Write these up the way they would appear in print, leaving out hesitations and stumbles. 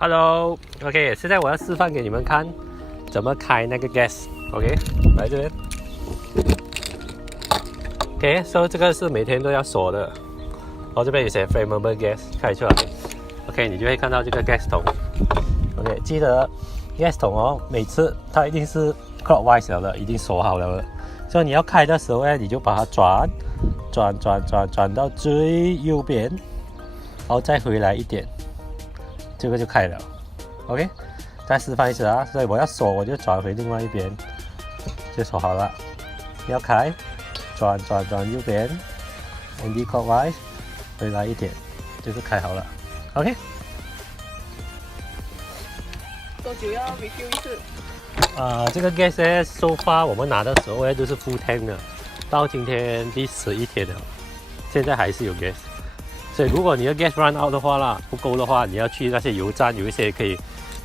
Hello，OK，现在我要示范给你们看怎么开那个 gas。OK， 来这边。OK，so 这个是每天都要锁的。然后这边有些 flammable gas 开出来。OK， 你就会看到这个 gas 桶。OK， 记得 gas 桶哦，每次它一定是 clockwise 了的，已经锁好了的。所以你要开的时候呢，你就把它转到最右边，然后再回来一点。这个就开了 ，OK， 再示范一次啊！所以我要锁，我就转回另外一边，就锁好了。要开，转右边 ，anti-clockwise， 回来一点，就是开好了 ，OK。多久要 refill 一次？这个 gas 呢，so far 我们拿的时候呢都是 full tank 的，到今天第11天了，现在还是有 gas。所以如果你的 gas run out 的话啦，不够的话，你要去那些油站，有一些可以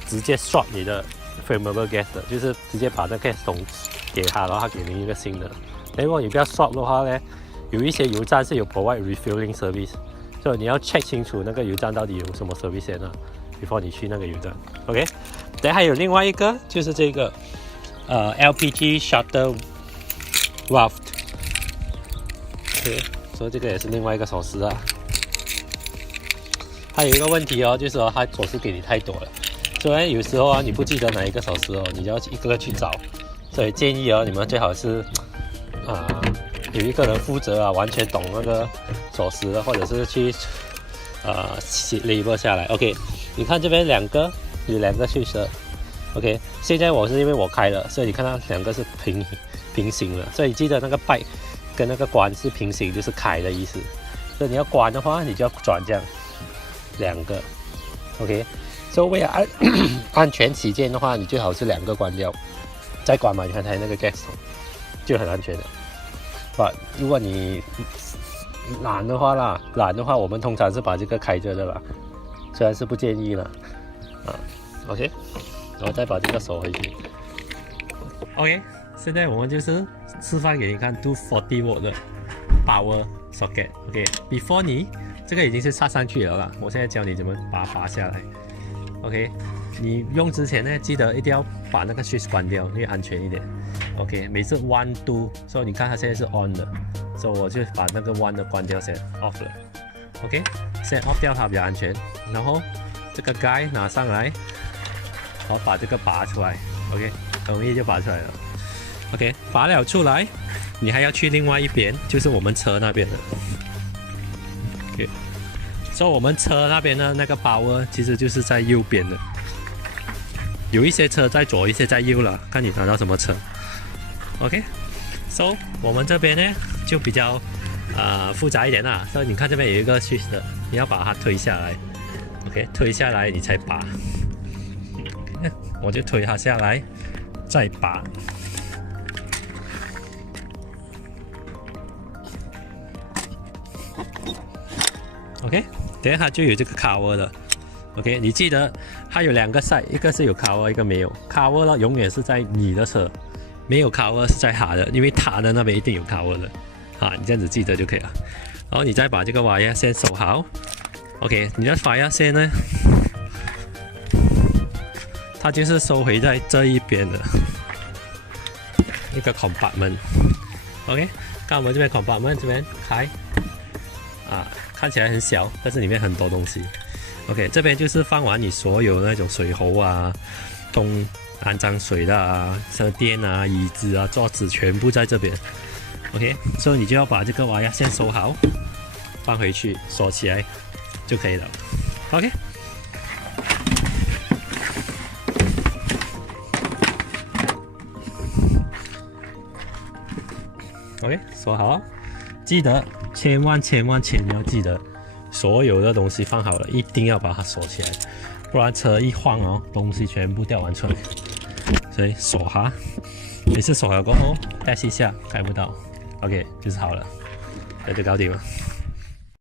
直接 swap 你的 flammable gas 的，就是直接把那 gas 桶给他，然后他给你一个新的。如果你不要 swap 的话呢，有一些油站是有 provide refilling service， 所以你要 check 清楚那个油站到底有什么 service 先啊 ，before 你去那个油站。OK， 等还有另外一个就是这个LPG shutter valve。OK， 所以这个也是另外一个锁匙啊。还有一个问题哦，就是说它锁匙给你太多了，所以有时候啊你不记得哪一个锁匙哦，你就要一个个去找。所以建议哦，你们最好是有一个人负责啊，完全懂那个锁匙的，或者是去写 label 下来。OK， 你看这边有两个switch的。OK， 现在我是因为我开了，所以你看到两个是平行的，所以记得那个闭跟那个关是平行，就是开的意思。所以你要关的话，你就要转这样。两个 ，OK， 所以为了安全起见的话，你最好是两个关掉，再关嘛，你看它那个 gas 桶就很安全的。如果你懒的话，我们通常是把这个开着的啦，虽然是不建议啦，OK， 然后再把这个锁回去。OK， 现在我们就是示范给你看 240 volt 的 power socket。OK，before 你。这个已经是插上去了啦，我现在教你怎么把它拔下来。OK， 你用之前呢，记得一定要把那个 switch 关掉，因为安全一点。OK， 每次 1 2， 所以你看它现在是 on 的，所以我就把那个 1 的关掉先 ，off 了。OK， 现在 off 掉它比较安全。然后这个盖拿上来，然后把这个拔出来。OK， 很容易就拔出来了。OK， 拔了出来，你还要去另外一边，就是我们车那边的。OK， 所以我们车那边的那个power其实就是在右边的，有一些车在左，一些在右了，看你拿到什么车。OK，so 我们这边呢就比较复杂一点啦。所以你看这边有一个 switch 的，你要把它推下来。OK， 推下来你才拔。我就推它下来，再拔。OK， 等一下就有这个 cover 了。OK， 你记得它有两个 side， 一个是有 cover， 一个没有。cover 呢永远是在你的车，没有 cover 是在它的，因为它的那边一定有 cover 的。你这样子记得就可以了。然后你再把这个 wire 线收好。OK， 你的 wire 线呢，它就是收回在这一边的一个 compartment。OK， 看我们这边 compartment 这边开。看起来很小，但是里面很多东西。OK， 这边就是放完你所有那种水喉啊、安装水的啊、车垫啊、椅子啊、桌子全部在这边。OK， 所以你就要把这个wire线收好，放回去锁起来就可以了。OK。OK， 锁好，记得千万要记得，所有的东西放好了，一定要把它锁起来，不然车一晃哦，东西全部掉完出来。所以锁哈，每次锁好过后，test一下开不到 ，OK 就是好了，那就搞定了。